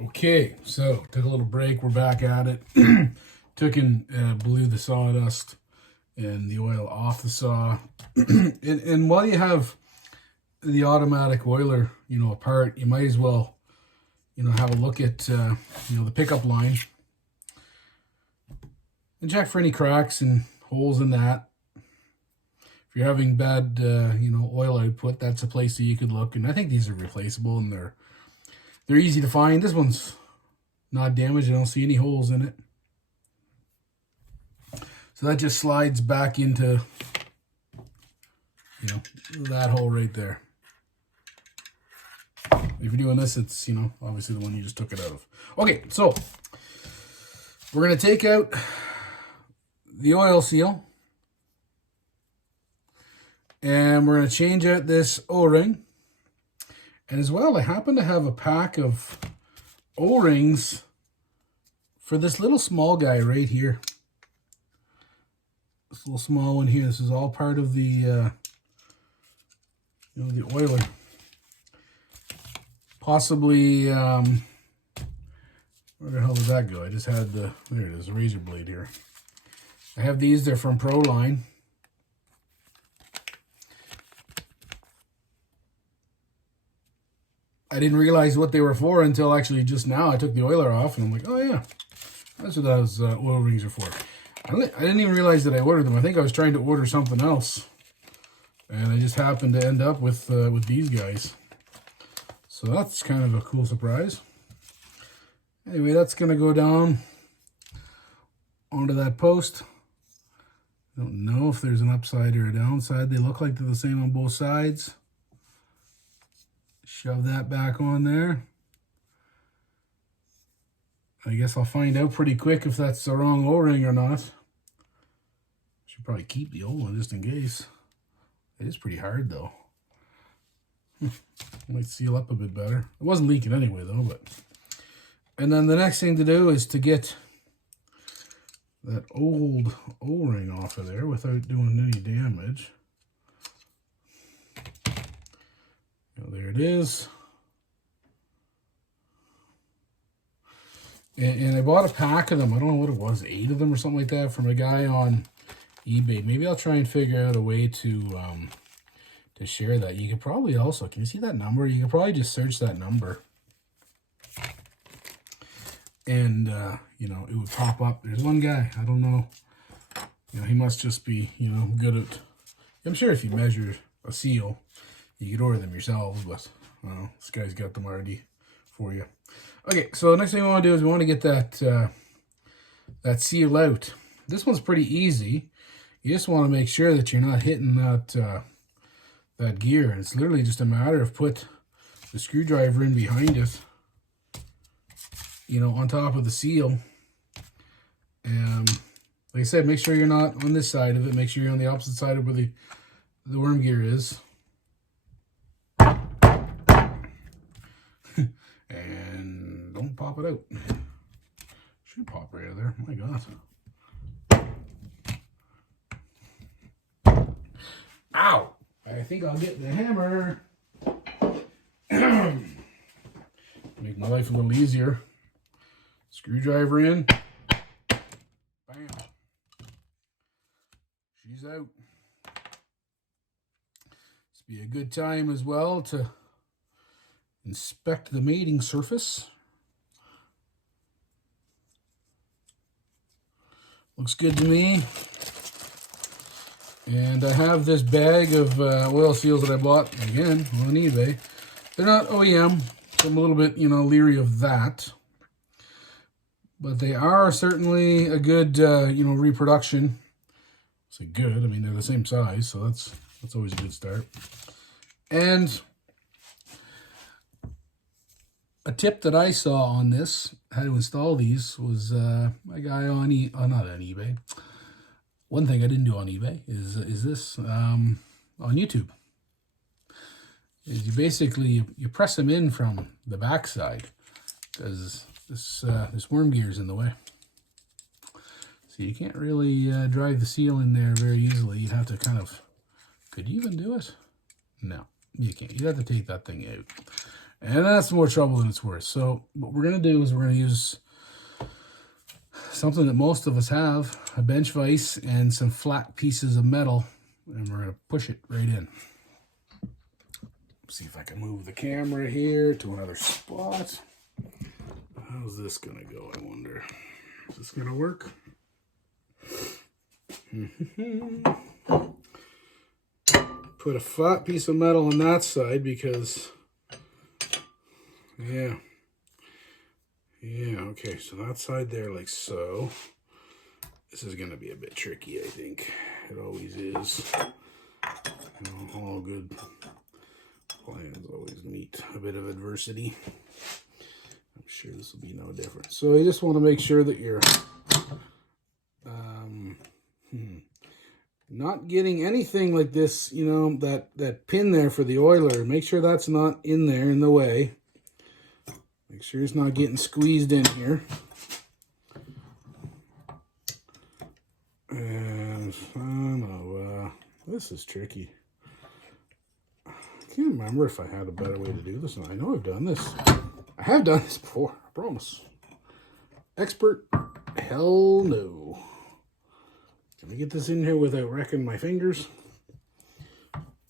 Okay, so took a little break. We're back at it. Took and blew the sawdust and the oil off the saw. and while you have the automatic oiler, apart, you might as well, have a look at, the pickup line and check for any cracks and holes in that. If you're having bad, oil output, that's a place that you could look. And I think these are replaceable and they're easy to find. This one's not damaged. I don't see any holes in it. So that just slides back into, that hole right there. If you're doing this, it's, obviously the one you just took it out of. Okay, so we're going to take out the oil seal. And we're going to change out this O-ring. And as well, I happen to have a pack of O-rings for this little small guy right here. This little small one here. This is all part of the, the oiler. Possibly, where the hell did that go? I just had there it is, a razor blade here. I have these, they're from Proline. I didn't realize what they were for until actually just now. I took the oiler off and I'm like, oh yeah, that's what those oil rings are for. I didn't even realize that I ordered them. I think I was trying to order something else. And I just happened to end up with these guys. So that's kind of a cool surprise. Anyway, that's going to go down onto that post. I don't know if there's an upside or a downside. They look like they're the same on both sides. Shove that back on there. I guess I'll find out pretty quick if that's the wrong O-ring or not. Should probably keep the old one just in case. It is pretty hard though. Might seal up a bit better. It wasn't leaking anyway though, but. And then the next thing to do is to get that old O-ring off of there without doing any damage. There it is. And I bought a pack of them. I don't know what it was, 8 of them or something like that, from a guy on eBay. Maybe I'll try and figure out a way to share that. You could probably also, can you see that number? You could probably just search that number. And, it would pop up. There's one guy, I don't know. He must just be, good at, I'm sure if you measure a seal, you could order them yourselves, but this guy's got them already for you. Okay, so the next thing we want to do is we want to get that seal out. This one's pretty easy. You just want to make sure that you're not hitting that gear. It's literally just a matter of put the screwdriver in behind it, on top of the seal. And like I said, make sure you're not on this side of it. Make sure you're on the opposite side of where the worm gear is. And don't pop it out. Should pop right out of there. My God. Ow! I think I'll get the hammer. Make my life a little easier. Screwdriver in. Bam. She's out. This be a good time as well to inspect the mating surface. Looks good to me. And I have this bag of oil seals that I bought, again, on eBay. They're not OEM, so I'm a little bit, leery of that. But they are certainly a good, reproduction. I say good, I mean, they're the same size, so that's always a good start. And a tip that I saw on this, how to install these, was a guy on not on eBay. One thing I didn't do on eBay is this on YouTube. Is you basically you press them in from the back side because this worm gear is in the way. So you can't really drive the seal in there very easily. You have to kind of. Could you even do it? No, you can't. You have to take that thing out. And that's more trouble than it's worth. So what we're going to do is we're going to use something that most of us have, a bench vise and some flat pieces of metal, and we're going to push it right in. See if I can move the camera here to another spot. How's this going to go, I wonder? Is this going to work? Put a flat piece of metal on that side because, yeah, okay, so that side there like so. This is going to be a bit tricky, I think. It always is. You know, all good plans always meet a bit of adversity. I'm sure this will be no different. So you just want to make sure that you're not getting anything like this, you know, that pin there for the oiler. Make sure that's not in there in the way. Make sure it's not getting squeezed in here. And I don't know, this is tricky. I can't remember if I had a better way to do this. I know I've done this. I have done this before, I promise. Expert? Hell no. Can I get this in here without wrecking my fingers?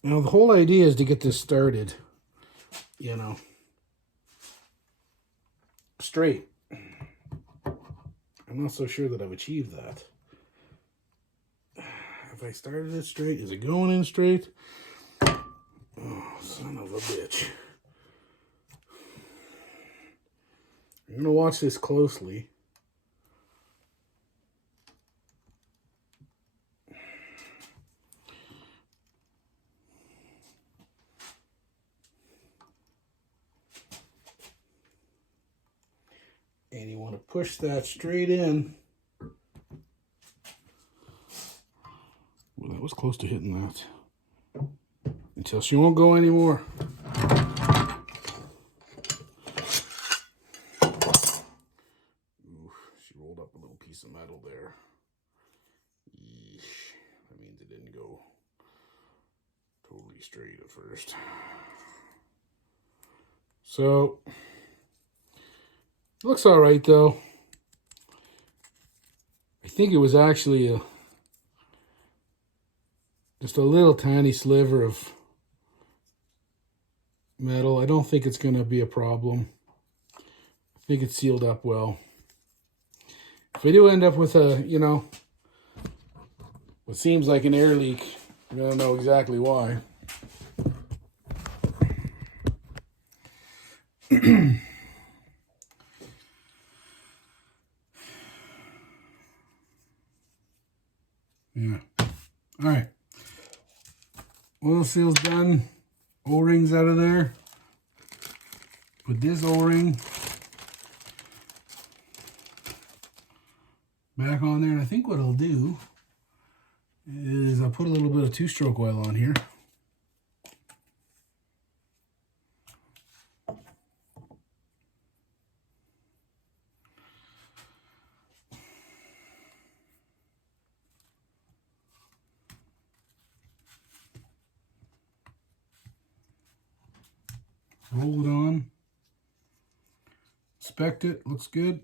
Now, the whole idea is to get this started, you know, straight. I'm not so sure that I've achieved that. Have I started it straight? Is it going in straight? Oh, son of a bitch. I'm going to watch this closely. And you want to push that straight in. Well, that was close to hitting that. Until she won't go anymore. Ooh, she rolled up a little piece of metal there. Yeesh. That means it didn't go totally straight at first. So, looks all right though. I think it was actually just a little tiny sliver of metal. I don't think it's going to be a problem. I think it's sealed up well. If we do end up with a, you know, what seems like an air leak, we're going to know exactly why. Yeah. All right. Oil seal's done. O-rings out of there. Put this O-ring back on there. And I think what I'll do is I'll put a little bit of two-stroke oil on here. Roll it on. Inspect it. Looks good.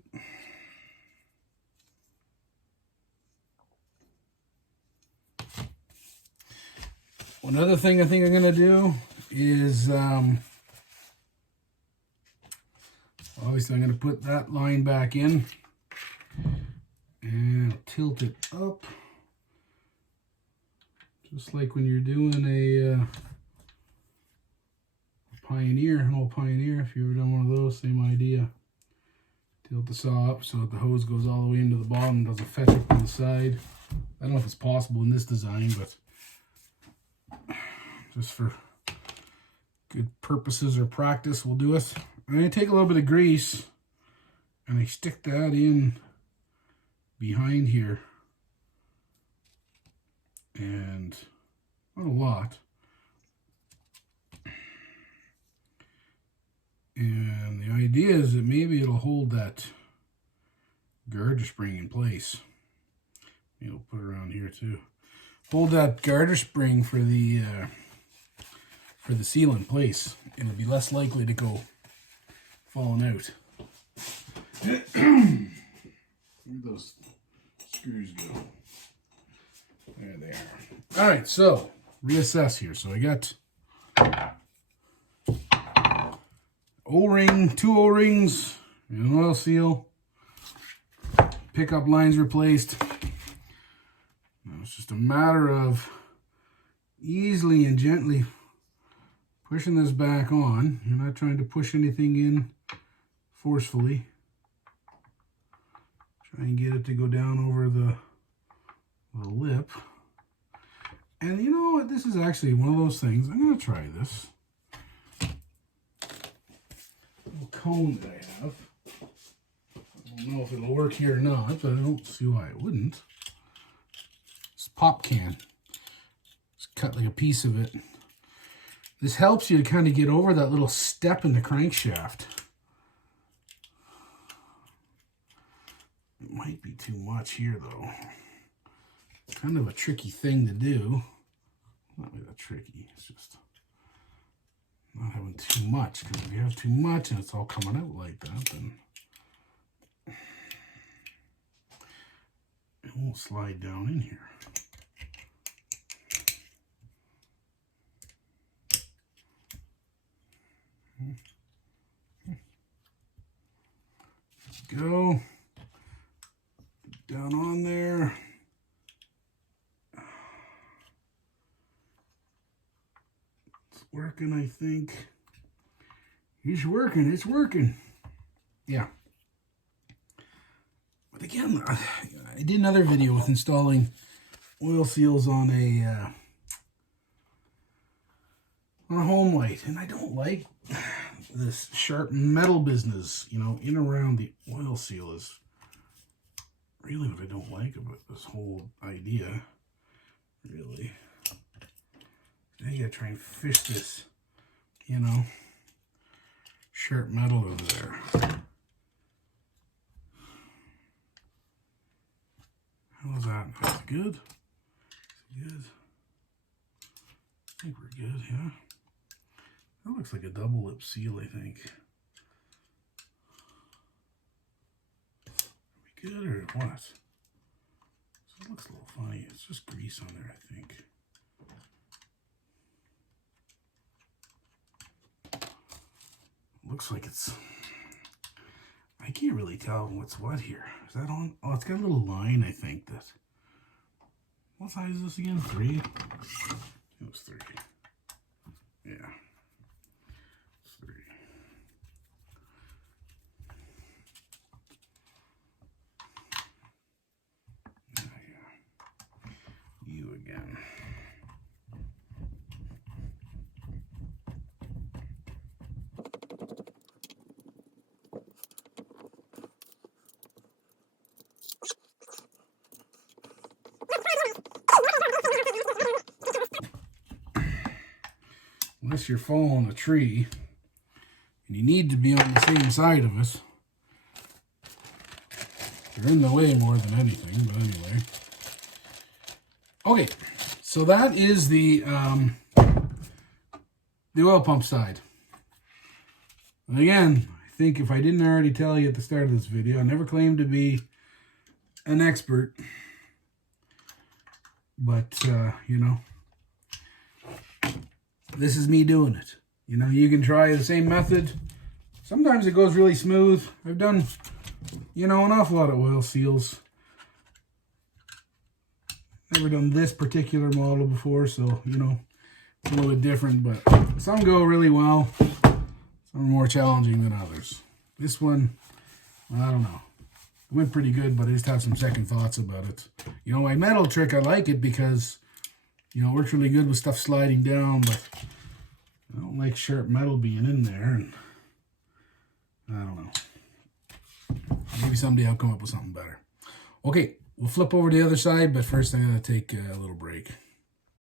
One other thing I think I'm going to do is, obviously I'm going to put that line back in and tilt it up. Just like when you're doing a Pioneer, an old Pioneer, if you've ever done one of those, same idea. Tilt the saw up so that the hose goes all the way into the bottom, doesn't fetch up on the side. I don't know if it's possible in this design, but just for good purposes or practice, we'll do it. And I take a little bit of grease and I stick that in behind here. And not a lot. And the idea is that maybe it'll hold that garter spring in place. Maybe we'll put it around here too. Hold that garter spring for the seal in place, and it'll be less likely to go falling out. Where'd those screws go? There they are. All right, so reassess here. So I got O-ring, 2 O-rings, and an oil seal. Pickup lines replaced. Now it's just a matter of easily and gently pushing this back on. You're not trying to push anything in forcefully. Try and get it to go down over the lip. And you know what? This is actually one of those things. I'm going to try this. Little cone that I have. I don't know if it'll work here or not, but I don't see why it wouldn't. It's a pop can. Just cut like a piece of it. This helps you to kind of get over that little step in the crankshaft. It might be too much here though. Kind of a tricky thing to do. Not really that tricky, it's just not having too much, because if you have too much and it's all coming out like that, then it won't slide down in here. Let's go down on there. Working, I think. He's working, it's working. Yeah. But again, I did another video with installing oil seals on a home light, and I don't like this sharp metal business, you know, in around the oil seal is really what I don't like about this whole idea, really. Now you gotta try and fish this, you know, sharp metal over there. How's that? That's good. Good. I think we're good, yeah. That looks like a double lip seal, I think. Are we good or what? It looks a little funny. It's just grease on there, I think. Looks like it's, I can't really tell what's what here. Is that on? Oh, it's got a little line, I think. That, what size is this again? 3? It was 3. Yeah. It's 3. Yeah. You again. Unless you're following a tree and you need to be on the same side of it, you're in the way more than anything. But anyway, okay, so that is the oil pump side. And again, I think if I didn't already tell you at the start of this video, I never claimed to be an expert, but you know, this is me doing it. You know, you can try the same method. Sometimes it goes really smooth. I've done, you know, an awful lot of oil seals. Never done this particular model before, so, you know, it's a little bit different, but some go really well. Some are more challenging than others. This one, I don't know. It went pretty good, but I just have some second thoughts about it. You know, my metal trick, I like it because, you know, it works really good with stuff sliding down, but I don't like sharp metal being in there, and I don't know. Maybe someday I'll come up with something better. Okay, we'll flip over to the other side, but first I'm going to take a little break.